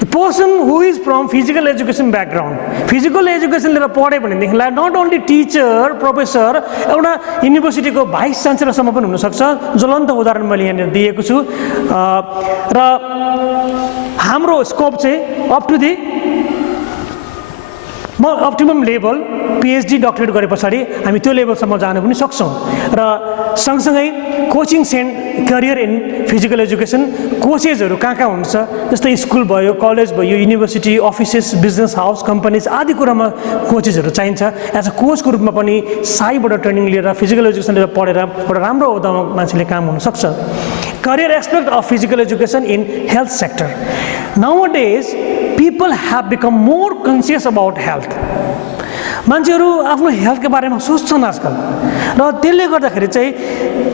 the person who is from physical education background, physical education लिएर पढ्यो भनेदेखिलाई not only teacher, professor, एउटा युनिभर्सिटीको vice चान्सलरसम्म पनि हुनसक्छ. ज्वलन्त उदाहरण मैले यहाँनिर दिएको छु. र हाम्रो स्कोप चाहिँ अप टु दि म अप्टिमम लेभल PhD डक्टरेट गरे पछाडि हामी त्यो लेभलसम्म जान पनि सक्छौँ र सँगसँगै coaching career in physical education कोचेसहरू कहाँ हुन्छ जस्तै स्कुल भयो कलेज भयो university offices business house companies आदि कुरामा कोचेसहरू चाहिन्छ एज अ कोचको रूपमा पनि साईबाट ट्रेनिङ लिएर फिजिकल एजुकेसन लिएर पढेर एउटा राम्रो ओहदामा मान्छेले काम हुन सक्छ career aspect of physical education in health sector nowadays people have become more conscious about health मान्छेहरू आफ्नो हेल्थको बारेमा सोच्छन् आजकल र त्यसले गर्दाखेरि चाहिँ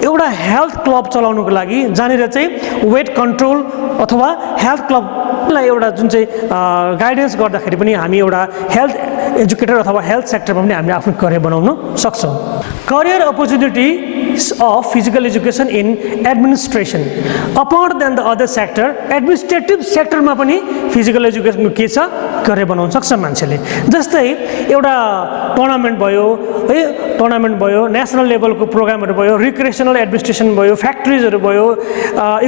एउटा हेल्थ क्लब चलाउनुको लागि जहाँनिर चाहिँ वेट कन्ट्रोल अथवा हेल्थ क्लबलाई एउटा जुन चाहिँ गाइडेन्स गर्दाखेरि पनि हामी एउटा हेल्थ एजुकेटर अथवा हेल्थ सेक्टरमा पनि हामीले आफ्नो करियर बनाउन सक्छौँ career opportunities of physical education in administration apart than the other sector administrative सेक्टरमा पनि फिजिकल एजुकेसनको के छ करियर बनाउन सक्छ मान्छेले जस्तै एउटा टुर्नामेन्ट भयो नेसनल लेभलको प्रोग्रामहरू भयो रिक्रिएसनल एडमिनिस्ट्रेसन भयो फ्याक्ट्रिजहरू भयो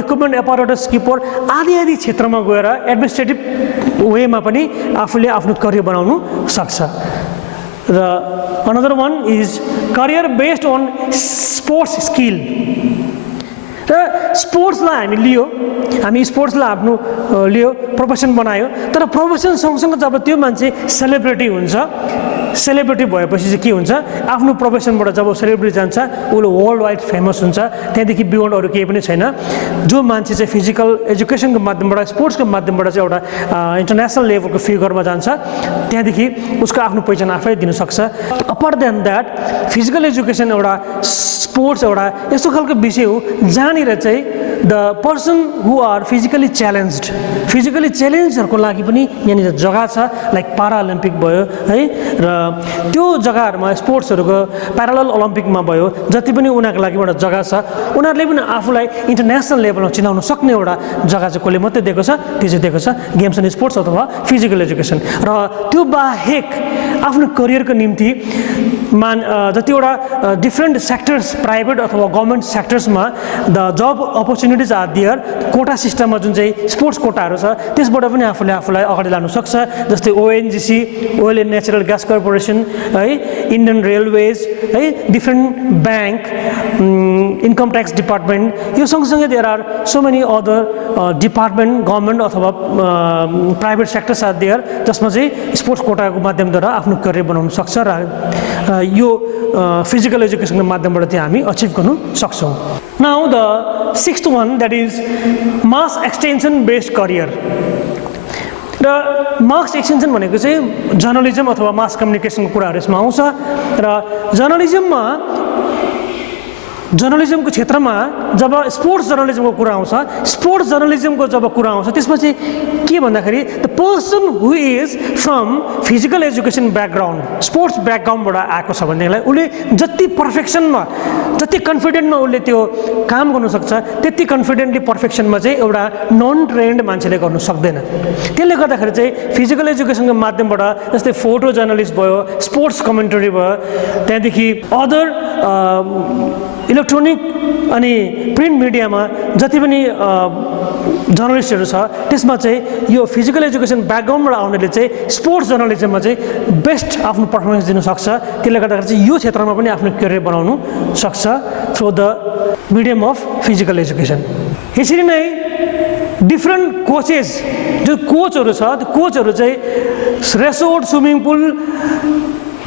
इक्विपमेन्ट एपारेटस किपर आदि क्षेत्रमा गएर एडमिनिस्ट्रेटिभ वेमा पनि आफूले आफ्नो करियर बनाउन सक्छ र another one is career based on sports skill र स्पोर्ट्सलाई हामी स्पोर्ट्सलाई आफ्नो लियो प्रोफेसन बनायो तर प्रोफेसन सँगसँगै जब त्यो मान्छे सेलिब्रिटी हुन्छ सेलिब्रिटी भएपछि चाहिँ के हुन्छ आफ्नो प्रोफेसनबाट जब सेलिब्रिटी जान्छ उसले वर्ल्ड वाइड फेमस हुन्छ त्यहाँदेखि बियोन्ड अरू केही पनि छैन जो मान्छे चाहिँ फिजिकल एजुकेसनको माध्यमबाट स्पोर्ट्सको माध्यमबाट चाहिँ एउटा इन्टरनेसनल लेभलको फिगरमा जान्छ त्यहाँदेखि उसको आफ्नो पहिचान आफैले दिन सक्छ apart than that physical education एउटा स्पोर्ट्स एउटा यस्तो खालको विषय हो जहाँनिर चाहिँ the person who are physically च्यालेन्जहरूको लागि पनि यहाँनिर जग्गा छ लाइक पारा ओलम्पिक भयो है र त्यो जग्गाहरूमा स्पोर्ट्सहरूको प्यारालल ओलम्पिकमा भयो जति पनि उनीहरूको लागि एउटा जग्गा छ उनीहरूले पनि आफूलाई इन्टरनेसनल लेभलमा चिनाउन सक्ने एउटा जग्गा चाहिँ कसले मात्रै दिएको छ त्यो चाहिँ दिएको छ गेम्स एन्ड स्पोर्ट्स अथवा फिजिकल एजुकेसन र त्यो बाहेक आफ्नो करियरको निम्ति जतिवटा डिफ्रेन्ट सेक्टर्स प्राइभेट अथवा गभर्मेन्ट सेक्टर्समा the job opportunities are there quota सिस्टममा जुन चाहिँ स्पोर्ट्स कोटाहरू छ त्यसबाट पनि आफूलाई अगाडि लानु सक्छ जस्तै ONGC oil and natural gas corporation है इन्डियन रेलवेज है different bank income tax department यो सँगसँगै there are so many other department government अथवा प्राइभेट सेक्टर्स आर देयर जसमा चाहिँ स्पोर्ट्स कोटाको माध्यमद्वारा आफ्नो करियर बनाउन सक्छ र यो फिजिकल एजुकेसनको माध्यमबाट चाहिँ हामी अचिभ गर्नु सक्छौँ now the sixth one that is mass extension based career र मास एक्सटेन्सन भनेको चाहिँ जर्नलिजम अथवा मास कम्युनिकेसनको कुराहरू यसमा आउँछ र जर्नलिजमको क्षेत्रमा जब स्पोर्ट्स जर्नलिजमको कुरा आउँछ स्पोर्ट्स जर्नलिजमको जब कुरा आउँछ त्यसमा चाहिँ के भन्दाखेरि the person who is from physical education background sports ब्याकग्राउन्डबाट आएको छ भनेदेखिलाई उसले जति पर्फेक्सनमा जति कन्फिडेन्टमा उसले त्यो काम गर्नु सक्छ त्यति कन्फिडेन्टली पर्फेक्सनमा चाहिँ एउटा नन ट्रेन्ड मान्छेले गर्नु सक्दैन त्यसले गर्दाखेरि चाहिँ फिजिकल एजुकेसनको माध्यमबाट जस्तै फोटो जर्नलिस्ट भयो स्पोर्ट्स कमेन्ट्री भयो त्यहाँदेखि अदर इलेक्ट्रोनिक अनि प्रिन्ट मिडियामा जति पनि जर्नलिस्टहरू छ त्यसमा चाहिँ यो फिजिकल एजुकेसन ब्याकग्राउन्डबाट आउनेले चाहिँ स्पोर्ट्स जर्नलिजममा चाहिँ बेस्ट आफ्नो पर्फर्मेन्स दिन सक्छ त्यसले गर्दाखेरि चाहिँ यो क्षेत्रमा पनि आफ्नो करियर बनाउनु सक्छ through the medium of physical education यसरी नै डिफ्रेन्ट कोचेस जो कोचहरू छ त्यो कोचहरू चाहिँ resort swimming pool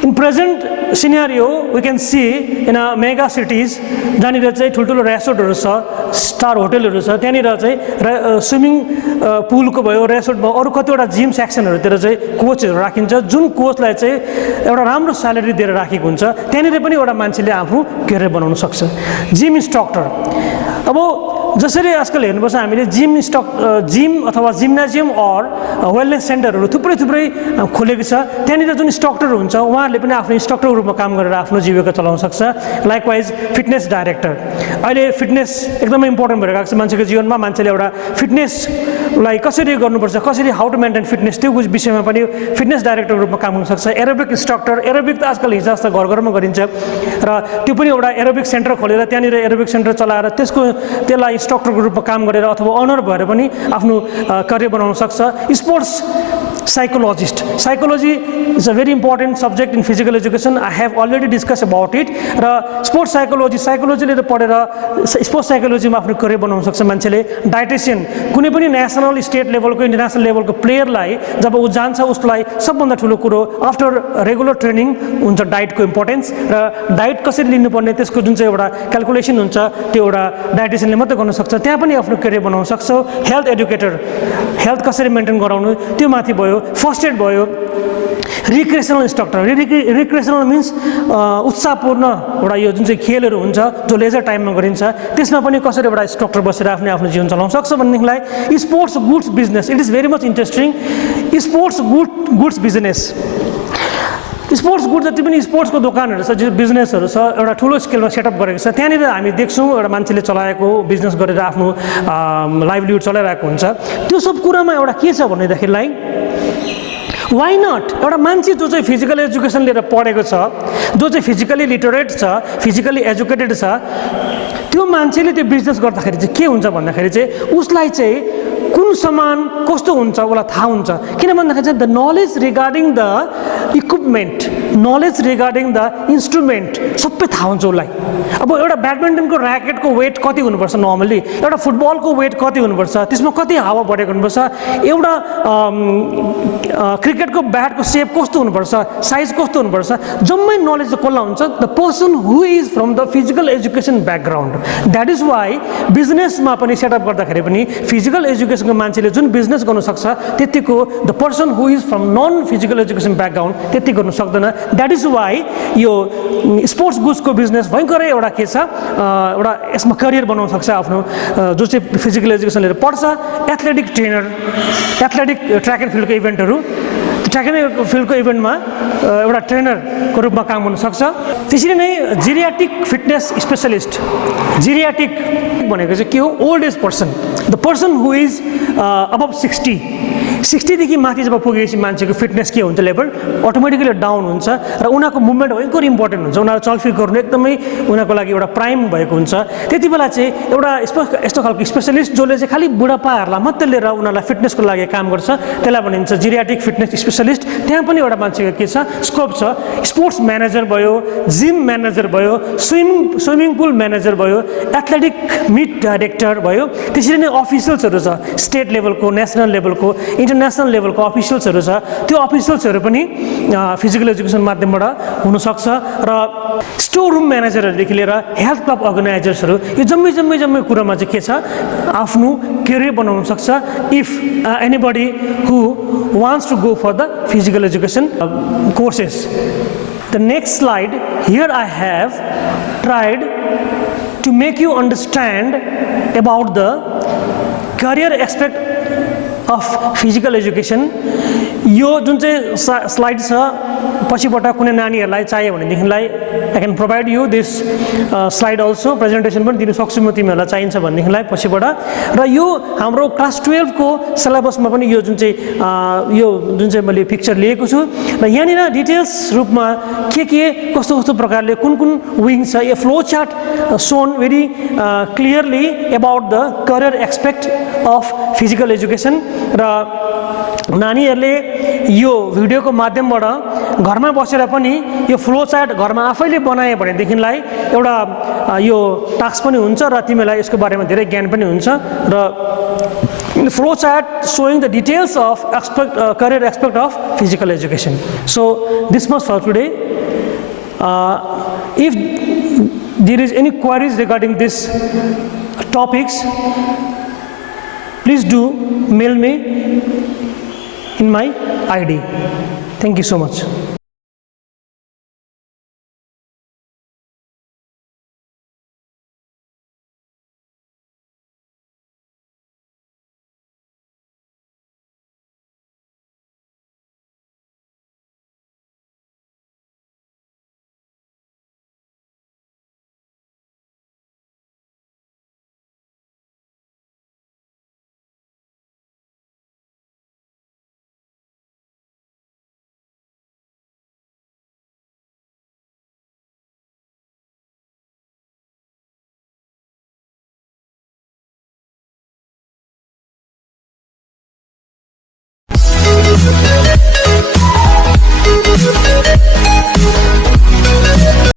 in present scenario we can see in a mega cities जहाँनिर चाहिँ ठुल्ठुलो रेसोर्टहरू छ स्टार होटलहरू छ त्यहाँनिर चाहिँ स्विमिङ पुलको भयो रेसोर्ट भयो अरू कतिवटा जिम सेक्सनहरूतिर चाहिँ कोचहरू राखिन्छ जुन कोचलाई चाहिँ एउटा राम्रो स्यालेरी दिएर राखेको हुन्छ त्यहाँनिर पनि एउटा मान्छेले आफ्नो करियर बनाउन सक्छ जिम इन्स्ट्रक्टर अब जसरी आजकल हेर्नुपर्छ हामीले जिम अथवा जिम्नाजियम अर वेलनेस सेन्टरहरू थुप्रै खोलेको छ त्यहाँनिर जुन इन्स्ट्रक्टर हुन्छ उहाँहरूले पनि आफ्नो इन्स्ट्रक्टरको रूपमा काम गरेर आफ्नो जीविका चलाउन सक्छ लाइकवाइज फिटनेस डाइरेक्टर अहिले फिटनेस एकदमै इम्पोर्टेन्ट भएर गएको छ मान्छेको जीवनमा मान्छेले एउटा फिटनेसलाई कसरी गर्नुपर्छ कसरी हाउ टु मेन्टेन फिटनेस त्यो विषयमा पनि फिटनेस डाइरेक्टरको रूपमा काम गर्न सक्छ एरोबिक इन्स्ट्रक्टर एरोबिक त आजकल हिजो जस्तो घरमा गरिन्छ र त्यो पनि एउटा एरोबिक सेन्टर खोलेर त्यहाँनिर एरोबिक सेन्टर चलाएर त्यसलाई इन्स्ट्रक्टरको रूपमा काम गरेर अथवा अनर भएर पनि आफ्नो करियर बनाउन सक्छ sports psychologist. Psychology is a very important subject in physical education. I have already discussed about it. र sports psychology, psychology ले पढेर sports psychology मा आफ्नो करियर बनाउन सक्छ मान्छेले. Dietitian, कुनै पनि नेशनल स्टेट लेभलको इन्टरनेशनल लेभलको प्लेयरलाई जब उ जान्छ उसलाई सबभन्दा ठुलो कुरो आफ्टर रेगुलर ट्रेनिङ हुन्छ डाइटको इम्पोर्टेन्स र डाइट कसरी लिनुपर्ने त्यसको जुन चाहिँ एउटा क्याल्कुलेसन हुन्छ त्यो एउटा डाइटिसियनले मात्रै गर्न सक्छ. त्यहाँ पनि आफ्नो करियर बनाउन सक्छ. हेल्थ एडुकेटर, हेल्थ कसरी मेन्टेन गराउनु त्यो माथि भयो. फर्स्ट एड भयो. रिक्रिएसनल इन्स्ट्रक्टर, रिक्रिएसनल मिन्स उत्साहपूर्ण एउटा यो जुन चाहिँ खेलहरू हुन्छ जो लेजर टाइममा गरिन्छ त्यसमा पनि कसरी एउटा इन्स्ट्रक्टर बसेर आफ्नो जीवन चलाउन सक्छ भन्नेदेखिलाई sports goods business. It is very much interesting. Sports goods business, sports good जति पनि स्पोर्ट्सको दोकानहरू छ, जो बिजनेसहरू छ एउटा ठुलो स्केलमा सेटअप गरेको छ. त्यहाँनिर हामी देख्छौँ एउटा मान्छेले चलाएको बिजनेस गरेर आफ्नो लाइभलीहुड चलाइरहेको हुन्छ. त्यो सब कुरामा एउटा के छ भनेदेखिलाई वाइ नट एउटा मान्छे जो चाहिँ फिजिकल एजुकेसन लिएर पढेको छ, जो चाहिँ फिजिकली लिटरेट छ, फिजिकली एजुकेटेड छ, त्यो मान्छेले त्यो बिजनेस गर्दाखेरि चाहिँ के हुन्छ भन्दाखेरि चाहिँ उसलाई चाहिँ कुन सामान कस्तो हुन्छ उसलाई थाहा हुन्छ. किन भन्दाखेरि चाहिँ the knowledge regarding the equipment, knowledge regarding the instrument सबै थाहा हुन्छ उसलाई. अब एउटा ब्याडमिन्टनको ऱ्याकेटको वेट कति हुनुपर्छ नर्मली, एउटा फुटबलको वेट कति हुनुपर्छ, त्यसमा कति हावा बढेको हुनुपर्छ, एउटा क्रिकेटको ब्याटको सेप कस्तो हुनुपर्छ, साइज कस्तो हुनुपर्छ, जम्मै नलेज कसलाई हुन्छ the person who is from the physical education background. That is why बिजनेसमा पनि सेटअप गर्दाखेरि पनि फिजिकल एजुकेसनको मान्छेले जुन बिजनेस गर्नु सक्छ त्यतिको the person who is from non physical education background त्यति गर्नु सक्दैन. द्याट इज वाइ यो स्पोर्ट्स गुड्सको बिजनेस भयङ्करै एउटा के छ एउटा यसमा करियर बनाउन सक्छ आफ्नो जो चाहिँ फिजिकल एजुकेसन लिएर पढ्छ. Athletic trainer, athletic track and फिल्डको इभेन्टहरू, ट्र्याक एन्ड फिल्डको इभेन्टमा एउटा ट्रेनरको रूपमा काम गर्न सक्छ. त्यसरी नै जिरियाटिक फिटनेस स्पेसलिस्ट. जिरियाटिक भनेको चाहिँ के हो, old age person, the person who is अबभ 60 देखि माथि जब पुगेपछि मान्छेको फिटनेस के हुन्छ लेभल अटोमेटिकली डाउन हुन्छ र उनीहरूको मुभमेन्ट भयङ्कर इम्पोर्टेन्ट हुन्छ. उनीहरू चलफिल गर्नु एकदमै उनीहरूको लागि एउटा प्राइम भएको हुन्छ. त्यति बेला चाहिँ एउटा यस्तो खालको स्पेसलिस्ट जसले चाहिँ खालि बुढापाहरूलाई मात्रै लिएर उनीहरूलाई फिटनेसको लागि काम गर्छ त्यसलाई भनिन्छ जिरियाटिक फिटनेस स्पेसलिस्ट. त्यहाँ पनि एउटा मान्छेको के छ स्कोप छ. स्पोर्ट्स म्यानेजर भयो, जिम म्यानेजर भयो, स्विमिङ पुल म्यानेजर भयो, एथलेटिक मिट डाइरेक्टर भयो. त्यसरी नै अफिसियल्सहरू छ, स्टेट लेभलको, नेसनल लेभलको, इन्टरनेसनल लेभलको अफिसियल्सहरू छ. त्यो अफिसियल्सहरू पनि फिजिकल एजुकेसन माध्यमबाट हुनसक्छ. र स्टोर रुम म्यानेजरहरूदेखि लिएर हेल्थ क्लब अर्गनाइजर्सहरू यो जम्मै कुरामा चाहिँ के छ आफ्नो करियर बनाउन सक्छ if anybody who wants to go for the physical education courses. The next slide here I have tried to make you understand about the career aspect of physical education. यो जुन चाहिँ स्लाइड छ पछिबाट कुनै नानीहरूलाई चाहियो भनेदेखिलाई I can provide you this slide also. Presentation पनि दिनु सक्छु म तिमीहरूलाई चाहिन्छ भनेदेखिलाई पछिबाट. र यो हाम्रो क्लास 12 को सिलेबसमा पनि यो जुन चाहिँ मैले पिक्चर लिएको छु र यहाँनिर डिटेल्स रूपमा के कस्तो प्रकारले कुन विङ छ यो flow chart shown very clearly about the career expect of physical education. र नानीहरूले यो भिडियोको माध्यमबाट घरमा बसेर पनि यो फ्लो चार्ट घरमा आफैले बनाए भनेदेखिलाई एउटा यो टास्क पनि हुन्छ र तिमीलाई यसको बारेमा धेरै ज्ञान पनि हुन्छ. र flow chart showing the details of career aspect of physical education. So this much for today. If there is any queries regarding this topics, please do mail me in my ID. Thank you so much.